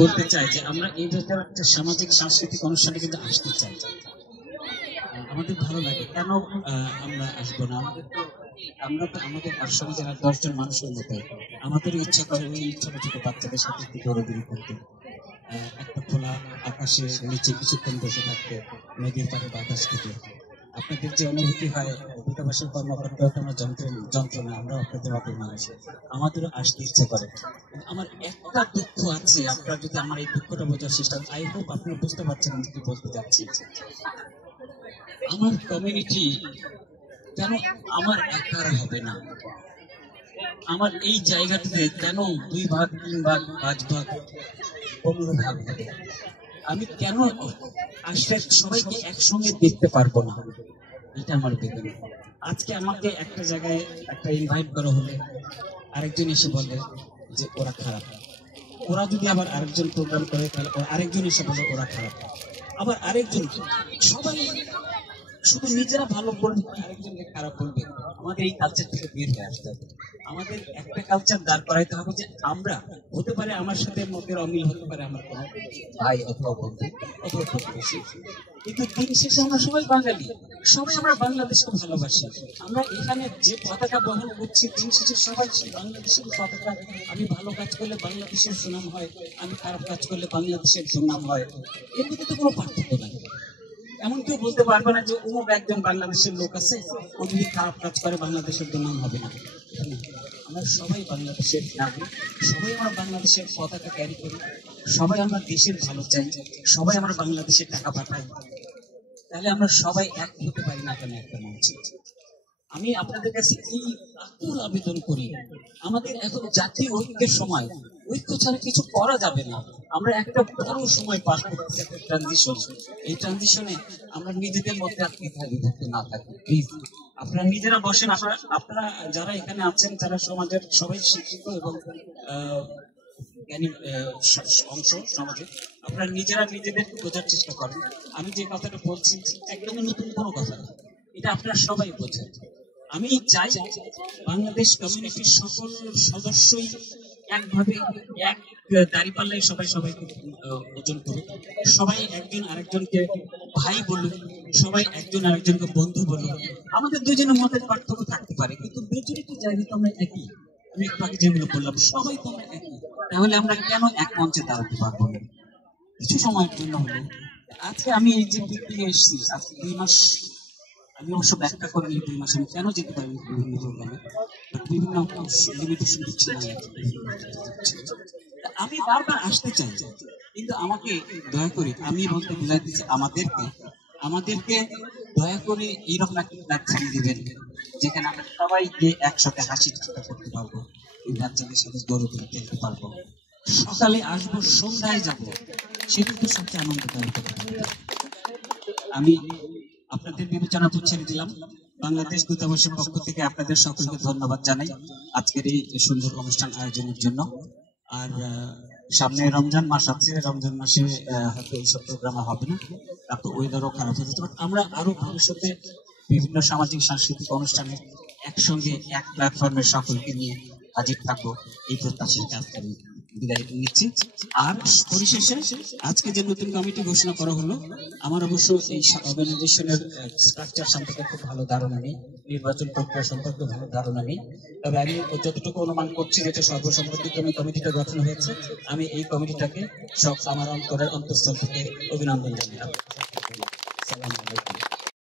বলতে চাই যে আমরা এই ধরনের একটা সামাজিক সাংস্কৃতিক অনুষ্ঠানে কিন্তু আসতে চাই। আমাদের ভালো লাগে, কেন আমরা আসবো না? আমরা তো আমাদের সমাজের আর 10 জন মানুষের মতো আমাদেরও ইচ্ছা করে ওই ছোট ছোট বাচ্চাদের সাথে একটু দৌড়াদৌড়ি করতে, একটা খোলা আকাশের নিচে কিছুক্ষণ বসে থাকতে, নদীর পাড়ে বাতাস খেতে। আপনাদের যে অনুভূতি হয় দূতাবাসের কর্মকর্তা আমরা যন্ত্রণা, আমরা আপনাদের মতোই মানুষ, আমাদেরও আসতে ইচ্ছে করে। আমার একটা দুঃখ আছে, আপনারা যদি আমার এই দুঃখটা বোঝার চেষ্টা, আই হোপ আপনারা বুঝতে পারছেন আমি কি বলতে চাচ্ছি। আমার কমিউনিটি কেন আমার একার হবে না? আমার এই জায়গাটিতে কেন 2 ভাগ 3 ভাগ 5 ভাগ 15 ভাগ হবে? আমি কেন আসলে সবাইকে একসঙ্গে দেখতে পারবো না? এটা আমার বেদনা। আজকে আমাকে একটা জায়গায় একটা ইনভাইট করা হলে আরেকজন এসে বলে যে ওরা খারাপ, ওরা যদি আবার আরেকজন প্রোগ্রাম করে তাহলে আরেকজন এসে বলে ওরা খারাপ, আবার আরেকজন, সবাই শুধু নিজেরা ভালো বলবে আরেকজনকে খারাপ বলবে। আমাদের এই কালচার থেকে বের হয়ে আসতে হবে। আমাদের একটা কালচার দাঁড় করাইতে হবে যে আমরা, হতে পারে আমার সাথে মতের অমিল হতে পারে আমার কোনো ভাই অথবা বন্ধু অথবা প্রতিবেশী, কিন্তু দিন শেষে আমরা সবাই বাঙালি, সবাই আমরা বাংলাদেশকে ভালোবাসি। আমরা এখানে যে পতাকা বহন করছি দিন শেষে সবাই বাংলাদেশের পতাকা। আমি ভালো কাজ করলে বাংলাদেশের সুনাম হয়, আমি খারাপ কাজ করলে বাংলাদেশের সুনাম হয়, এর মধ্যে তো কোনো পার্থক্য নাই। এমন কেউ বলতে পারবে না যে অমুক একজন বাংলাদেশের লোক আছে, ও যদি খারাপ কাজ করে বাংলাদেশের দুর্নাম হবে না। আমরা সবাই বাংলাদেশের নাগরিক, সবাই আমরা বাংলাদেশের পতাকা ক্যারি করি, সবাই আমরা দেশের ভালো চাই, সবাই আমরা বাংলাদেশের টাকা পাঠাই। তাহলে আমরা সবাই এক হতে পারি না কেন একটা মঞ্চে? আমি আপনাদের কাছে এই আকুল আবেদন করি, আমাদের এখন জাতীয় ঐক্যের সময়, ঐক্য ছাড়া কিছু করা যাবে না। আমরা একটা বড় সময় পাস করতেছি, একটা ট্রানজিশন। এই ট্রানজিশনে আমরা নিজেদের মধ্যে আর বিভক্ত না থাকি। প্লিজ আপনারা নিজেরা বসেন, আপনারা যারা এখানে আছেন যারা সমাজের সবাই শিক্ষিত এবং জ্ঞানী অংশ সমাজে, আপনারা নিজেরা নিজেদের বোঝার চেষ্টা করেন। আমি যে কথাটা বলছি একদমই নতুন কোনো কথা না, এটা আপনারা সবাই বোঝেন। আমি চাই বাংলাদেশ কমিউনিটির সকল সদস্যই একভাবে এক দাঁড়িপাল্লায় সবাই সবাইকে ওজন করুক, সবাই একজন আরেকজনকে ভাই বলুক, সবাই একজন আরেকজনকে বন্ধু বলুক। আমাদের দুজনের মতের পার্থক্য থাকতে পারে, কিন্তু মেজরিটি জায়গায় তো আমরা একই। আমি একটু আগে যেগুলো বললাম সবাই তো আমরা একই, তাহলে আমরা কেন এক মঞ্চে দাঁড়াতে পারবো না? কিছু সময়ের জন্য হলো। আজকে আমি এই যে পিকনিকে এসেছি, আজকে 2 মাস, আমি অবশ্য ব্যাখ্যা করিনি 2 মাস আমি কেন যেতে পারি বিভিন্ন প্রোগ্রামে, বিভিন্ন লিমিটেশন দিচ্ছি। আমি বারবার আসতে চাই, কিন্তু আমাকে দয়া করে, আমি বলতে বুঝাই দিচ্ছি আমাদেরকে দয়া করে এইরকম একটা প্ল্যাটফর্ম দিবেন যেখানে আমরা সবাইকে একসাথে হাসি ঠাট্টা করতে পারবো, এই বাচ্চাদের সাথে দৌড়াদৌড়ি খেলতে পারবো, সকালে আসবো সন্ধ্যায় যাবো, সেটা তো সবচেয়ে আনন্দদায়ক। আমি আপনাদের বিবেচনা ছেড়ে দিলাম। বাংলাদেশ দূতাবাসের পক্ষ থেকে আপনাদের সকলকে ধন্যবাদ জানাই আজকের এই সুন্দর অনুষ্ঠান আয়োজনের জন্য। আর সামনে রমজান মাস আছে, রমজান মাসে হয়তো এইসব প্রোগ্রাম হবে না, তারপর ওয়েদারও খারাপ হয়ে যেতে পারে। আমরা আরো ভবিষ্যতে বিভিন্ন সামাজিক সাংস্কৃতিক অনুষ্ঠানে একসঙ্গে এক প্ল্যাটফর্মে সকলকে নিয়ে হাজির থাকবো, এই প্রত্যাশার কাজ করি। বিদায় নিচ্ছি। আর পরিশেষে আজকে যে নতুন কমিটি ঘোষণা করা হলো, আমার অবশ্য এই অর্গানাইজেশনের স্ট্রাকচার সম্পর্কে খুব ভালো ধারণা নেই, নির্বাচন প্রক্রিয়া সম্পর্কে ভালো ধারণা নেই, তবে আমি যতটুকু অনুমান করছি যেটা সর্বসম্মতিক্রমে কমিটিটা গঠন হয়েছে, আমি এই কমিটিটাকে সব আমার অন্তরের অন্তঃস্থল থেকে অভিনন্দন জানাই।